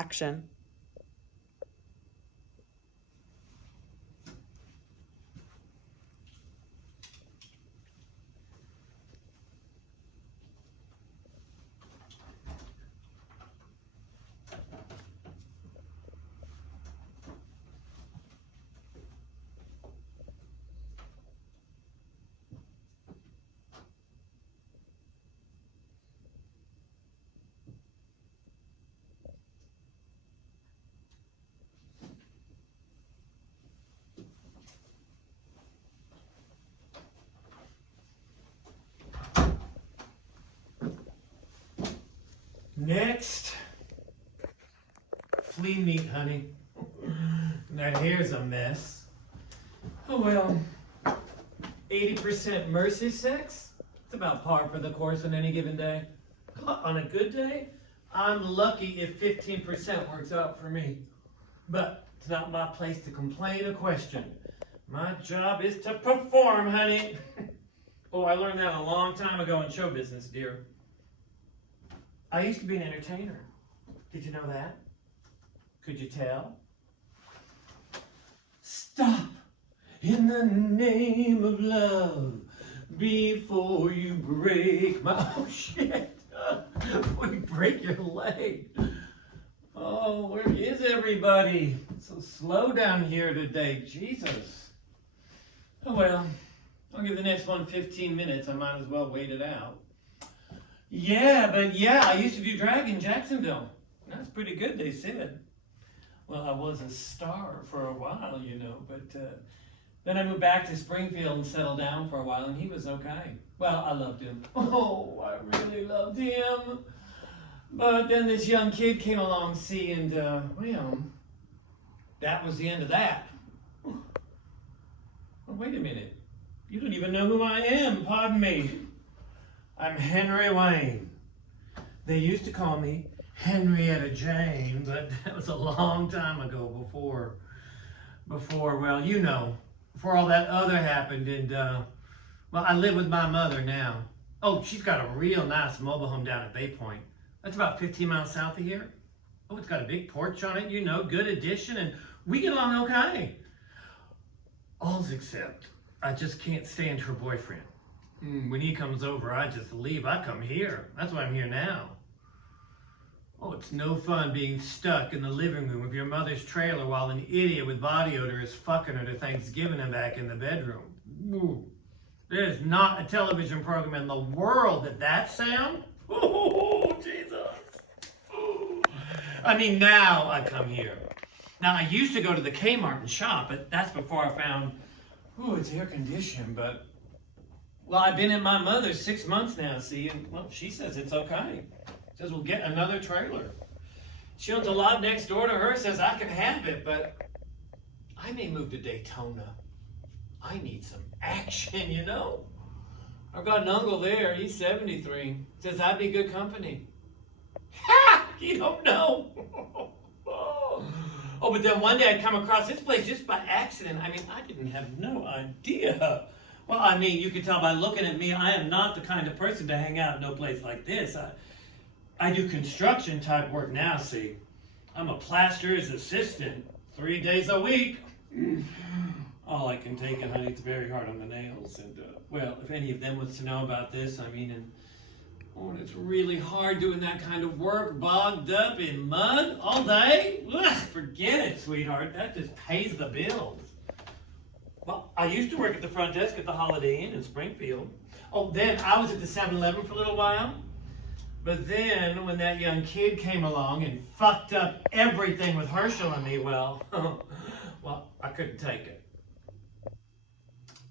action. Next, flea meat, honey. Now here's a mess. Oh well, 80% mercy sex. It's about par for the course on any given day. On a good day, I'm lucky if 15% works out for me. But it's not my place to complain or question. My job is to perform, honey. Oh, I learned that a long time ago in show business, dear. I used to be an entertainer. Did you know that? Could you tell? Stop in the name of love before you break my... Oh, shit. Before you break your leg. Oh, where is everybody? It's so slow down here today. Jesus. Oh, well. I'll give the next one 15 minutes. I might as well wait it out. Yeah, I used to do drag in Jacksonville. That's pretty good, they said. Well, I was a star for a while, you know, but then I moved back to Springfield and settled down for a while, and he was okay. Well, I loved him. Oh, I really loved him. But then this young kid came along, see, and, well, that was the end of that. Well, wait a minute. You don't even know who I am, pardon me. I'm Henry Wayne. They used to call me Henrietta Jane, but that was a long time ago before, well, you know, before all that other happened. And, well, I live with my mother now. Oh, she's got a real nice mobile home down at Bay Point. That's about 15 miles south of here. Oh, it's got a big porch on it, you know, good addition, and we get along okay. All's except I just can't stand her boyfriend. When he comes over, I just leave. I come here. That's why I'm here now. Oh, it's no fun being stuck in the living room of your mother's trailer while an idiot with body odor is fucking her to Thanksgiving and back in the bedroom. Ooh. There's not a television program in the world that sound. Oh, Jesus. Ooh. I mean, now I come here. Now, I used to go to the Kmart and shop, but that's before I found, ooh, it's air conditioned, but well, I've been at my mother's 6 months now, see, and, well, she says it's okay. Says we'll get another trailer. She owns a lot next door to her, says I can have it, but I may move to Daytona. I need some action, you know? I've got an uncle there, he's 73. Says I'd be good company. Ha! You don't know. Oh, but then one day I'd come across this place just by accident. I mean, I didn't have no idea. Well, I mean, you can tell by looking at me, I am not the kind of person to hang out in no place like this. I do construction type work now, see. I'm a plasterer's assistant, 3 days a week. All I can take it, honey, it's very hard on the nails. And, well, if any of them wants to know about this, I mean, and it's really hard doing that kind of work, bogged up in mud all day. Ugh, forget it, sweetheart. That just pays the bills. Well, I used to work at the front desk at the Holiday Inn in Springfield. Oh, then I was at the 7-Eleven for a little while. But then when that young kid came along and fucked up everything with Herschel and me, well, well, I couldn't take it.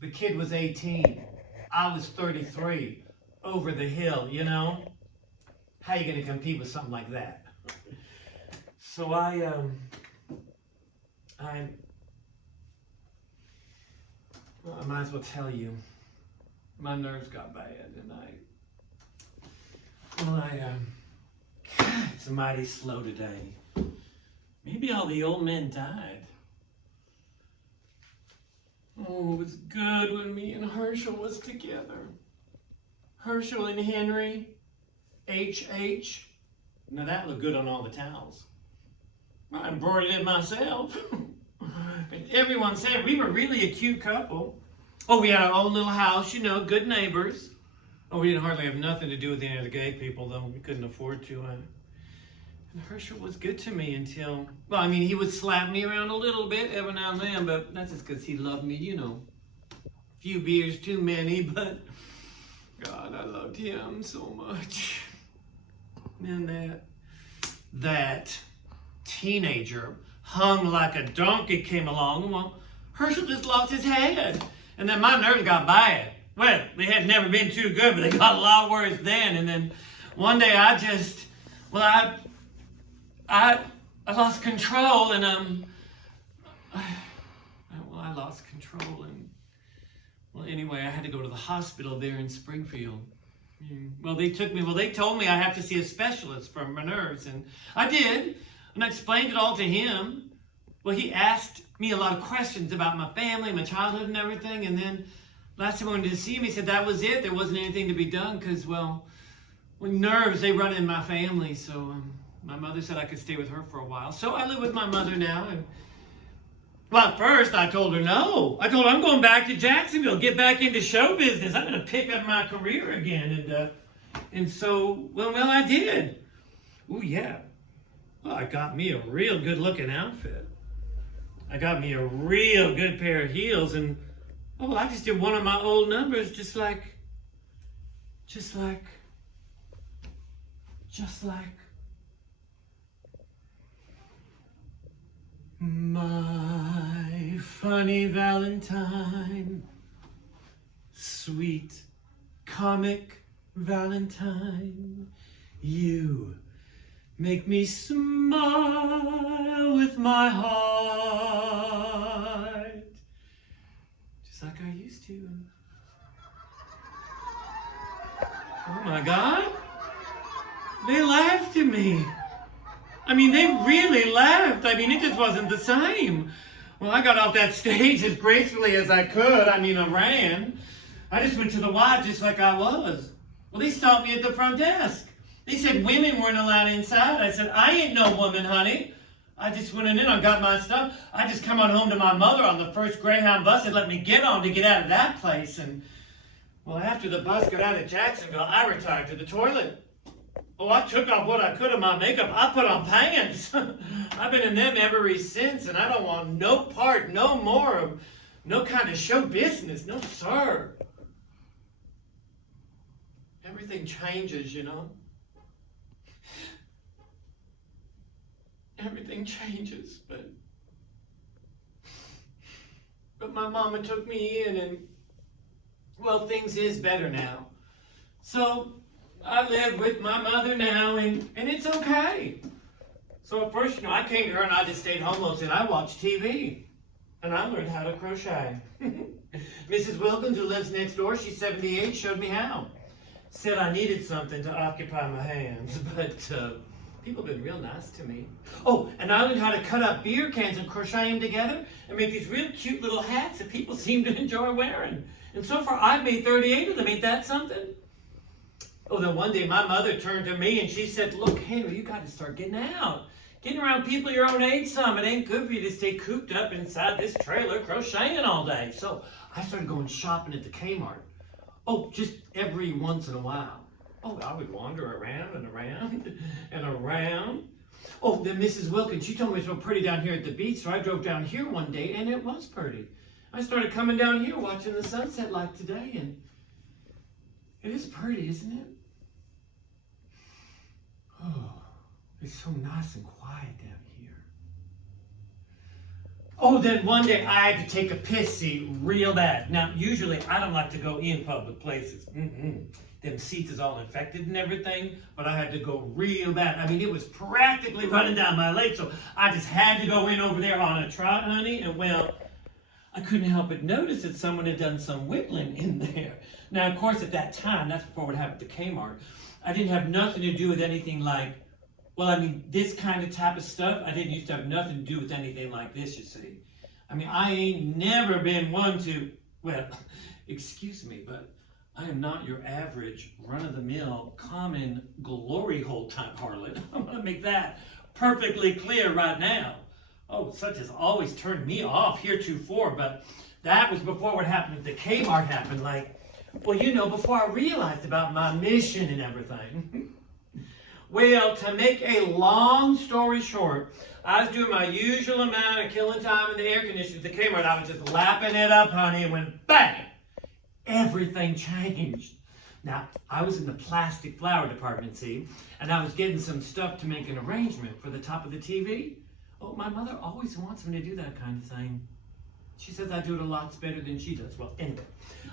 The kid was 18. I was 33. Over the hill, you know? How you gonna compete with something like that? So I might as well tell you, my nerves got bad, and it's mighty slow today. Maybe all the old men died. Oh, it was good when me and Herschel was together. Herschel and Henry, HH. Now that looked good on all the towels. I embroidered it myself. Everyone said we were really a cute couple. Oh, we had our own little house, you know, good neighbors. Oh, we didn't hardly have nothing to do with any of the gay people, though. We couldn't afford to. And Herschel was good to me until, well, I mean, he would slap me around a little bit every now and then, but that's just because he loved me, you know. A few beers too many, but God, I loved him so much. And then that teenager hung like a donkey came along. Well, Herschel just lost his head. And then my nerves got bad. Well, they had never been too good, but they got a lot worse then. And then one day I lost control, and I lost control, and well, anyway, I had to go to the hospital there in Springfield. Well, they told me I have to see a specialist for my nerves, and I did, and I explained it all to him. Well, he asked me a lot of questions about my family, my childhood, and everything, and then last time I wanted to see him, he said that was it. There wasn't anything to be done because, well, nerves, they run in my family, so my mother said I could stay with her for a while. So I live with my mother now, and well, at first I told her no. I told her I'm going back to Jacksonville, get back into show business. I'm going to pick up my career again, and so well I did. Oh yeah, well, I got me a real good-looking outfit. I got me a real good pair of heels, and oh, I just did one of my old numbers, just like. My funny Valentine, sweet comic Valentine, you make me smile with my heart, just like I used to. Oh my God, they laughed at me. I mean, they really laughed. I mean, it just wasn't the same. Well, I got off that stage as gracefully as I could. I mean, I ran. I just went to the Y just like I was. Well, they stopped me at the front desk. They said women weren't allowed inside. I said, I ain't no woman, honey. I just went in, I got my stuff. I just come on home to my mother on the first Greyhound bus and let me get on to get out of that place. And, well, after the bus got out of Jacksonville, I retired to the toilet. Oh, I took off what I could of my makeup. I put on pants. I've been in them ever since, and I don't want no part, no more of no kind of show business. No, sir. Everything changes, you know. Everything changes, but my mama took me in, and well, things is better now. So I live with my mother now, and it's okay. So at first, you know, I came to her and I just stayed homeless and I watched TV. And I learned how to crochet. Mrs. Wilkins, who lives next door, she's 78, showed me how. Said I needed something to occupy my hands, but people have been real nice to me. Oh, and I learned how to cut up beer cans and crochet them together and make these real cute little hats that people seem to enjoy wearing. And so far, I've made 38 of them. Ain't that something? Oh, then one day my mother turned to me and she said, look, Henry, you got to start getting out. Getting around people your own age some. It ain't good for you to stay cooped up inside this trailer crocheting all day. So I started going shopping at the Kmart. Oh, just every once in a while. Oh, I would wander around and around and around. Oh, then Mrs. Wilkins, she told me it was so pretty down here at the beach, so I drove down here one day and it was pretty. I started coming down here watching the sunset like today, and it is pretty, isn't it? Oh, it's so nice and quiet down here. Oh, then one day I had to take a piss seat real bad. Now, usually I don't like to go in public places. Them seats is all infected and everything, but I had to go real bad. I mean, it was practically running down my leg, so I just had to go in over there on a trot, honey, and well, I couldn't help but notice that someone had done some whittling in there. Now, of course, at that time, that's before what happened to Kmart, I didn't have nothing to do with anything like, well, I mean, this kind of type of stuff, I didn't used to have nothing to do with anything like this, you see. I mean, I ain't never been one to, well, excuse me, but I am not your average run-of-the-mill, common, glory hole type harlot. I'm going to make that perfectly clear right now. Oh, such has always turned me off heretofore, but that was before what happened at the Kmart happened. Like, well, you know, before I realized about my mission and everything. Well, to make a long story short, I was doing my usual amount of killing time in the air conditioner at the Kmart. I was just lapping it up, honey, and went bang! Everything changed. Now, I was in the plastic flower department, see, and I was getting some stuff to make an arrangement for the top of the TV. Oh, my mother always wants me to do that kind of thing. She says I do it a lot better than she does. Well, anyway,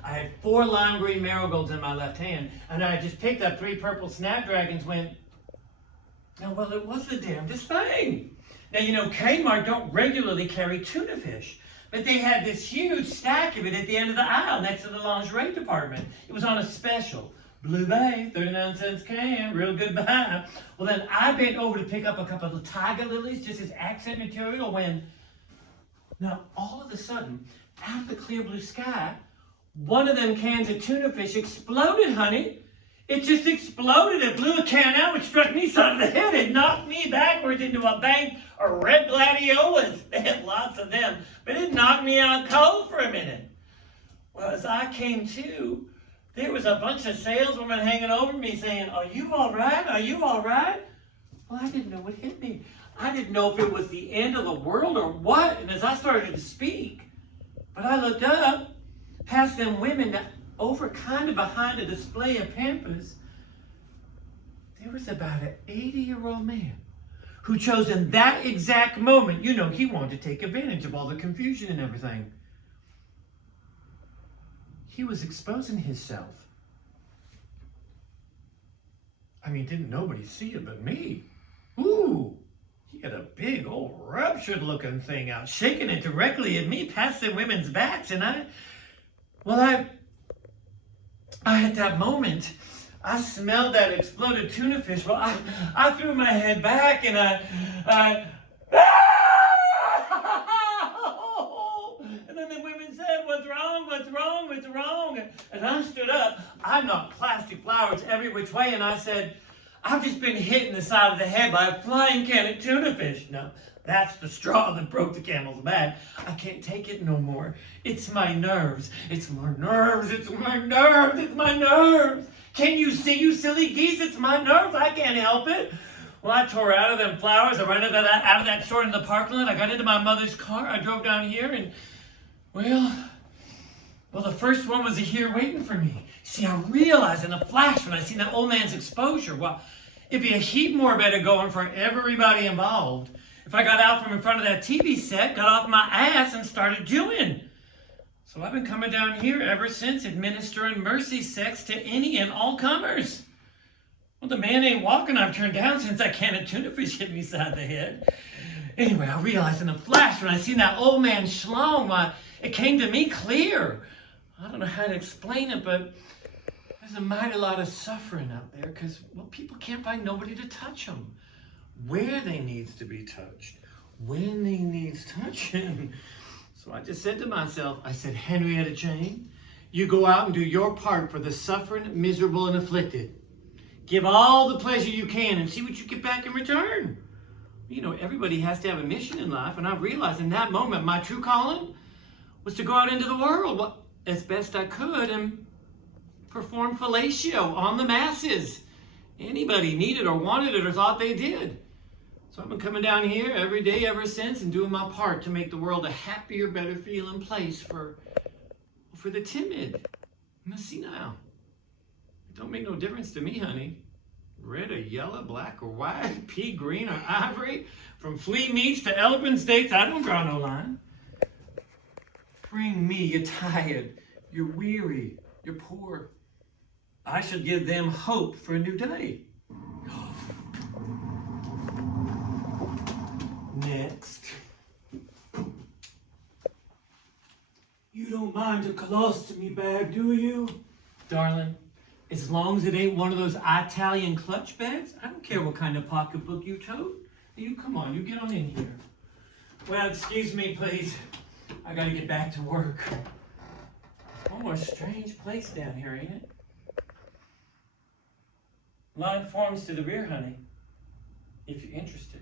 I had 4 lime green marigolds in my left hand, and I just picked up 3 purple snapdragons when... Now, well, it was the damnedest thing. Now, you know, Kmart don't regularly carry tuna fish, but they had this huge stack of it at the end of the aisle next to the lingerie department. It was on a special. Blue Bay, 39 cents can, real good buy. Well, then I bent over to pick up a couple of tiger lilies, just as accent material, when... Now, all of a sudden, out of the clear blue sky, one of them cans of tuna fish exploded, honey. It just exploded. It blew a can out, which struck me side of the head. It knocked me backwards into a bank of red gladiolas. They had lots of them, but it knocked me out cold for a minute. Well, as I came to, there was a bunch of saleswomen hanging over me saying, "Are you all right? Are you all right?" Well, I didn't know what hit me. I didn't know if it was the end of the world or what. And as I started to speak, but I looked up past them women over kind of behind a display of Pampers. There was about an 80-year-old man who chose in that exact moment, you know, he wanted to take advantage of all the confusion and everything. He was exposing himself. I mean, didn't nobody see it but me? Ooh, he had a big old ruptured looking thing out, shaking it directly at me past the women's backs, and I at that moment, I smelled that exploded tuna fish. Well, I threw my head back and and then the women said, "What's wrong? What's wrong? What's wrong?" And I stood up. I knocked plastic flowers every which way, and I said, "I've just been hit in the side of the head by a flying can of tuna fish." No, that's the straw that broke the camel's back. I can't take it no more. It's my nerves. It's my nerves. It's my nerves. It's my nerves. Can't you see, you silly geese? It's my nerves. I can't help it. Well, I tore out of them flowers. I ran out of that store in the parking lot. I got into my mother's car. I drove down here and, well, the first one was here waiting for me. See, I realized in a flash when I seen that old man's exposure, well, it'd be a heap more better going for everybody involved if I got out from in front of that TV set, got off my ass, and started doing. So I've been coming down here ever since, administering mercy sex to any and all comers. Well, the man ain't walking I've turned down since that can of tuna fish hit me side of the head. Anyway, I realized in a flash when I seen that old man schlong, it came to me clear. I don't know how to explain it, but there's a mighty lot of suffering out there because, well, people can't find nobody to touch them. Where they needs to be touched, when they needs touching. So I just said to myself, I said, "Henrietta Jane, you go out and do your part for the suffering, miserable, and afflicted. Give all the pleasure you can and see what you get back in return." You know, everybody has to have a mission in life, and I realized in that moment my true calling was to go out into the world as best I could and perform fellatio on the masses. Anybody needed or wanted it or thought they did. So I've been coming down here every day ever since and doing my part to make the world a happier, better feeling place for the timid and the senile. It don't make no difference to me, honey. Red or yellow, black or white, pea green or ivory, from flea meats to elephant steaks, I don't draw no line. Bring me, you're tired, you're weary, you're poor. I shall give them hope for a new day. Next. You don't mind a colostomy bag, do you? Darling, as long as it ain't one of those Italian clutch bags, I don't care what kind of pocketbook you tote. You come on, you get on in here. Well, excuse me, please. I gotta get back to work. One more strange place down here, ain't it? Line forms to the rear, honey, if you're interested.